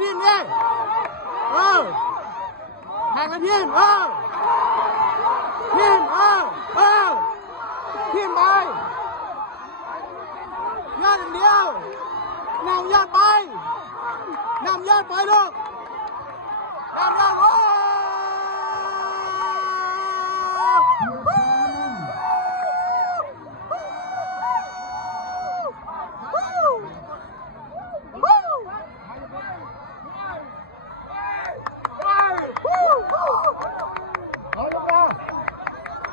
ทีมดิแข่งกันทีมทีมทีมไปยอดอย่างเดียวนำยอดไปลูกนำยอดโอ้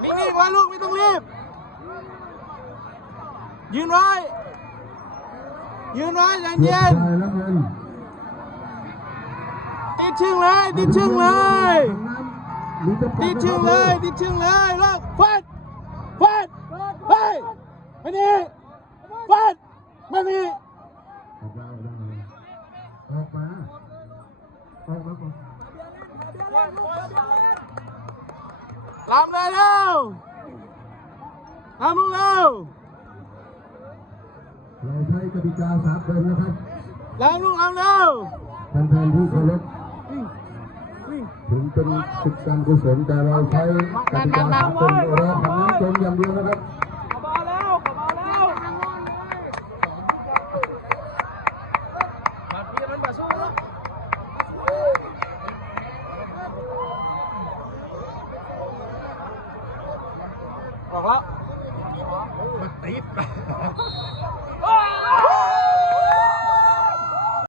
นิ่งๆไว้ลูกไม่ต้องรีบยืนไว้ใจเย็นติดชึ่งเลยลูกฟัดเฮ้ยมานี่ฟัดมานี่ลำเลยเร็วลำลูกเร็วเราใช้กติกา3 คนนะครับลำลูกลำเร็วท่านผู้เคารพถึงเป็นกิจกรรมกุศลแต่เราใช้กติกา3 คนเราทำน้ำจมอย่างเดียวนะครับขบแล้วบัดพี่มันบัดสู้แล้วออกแล้วมันติด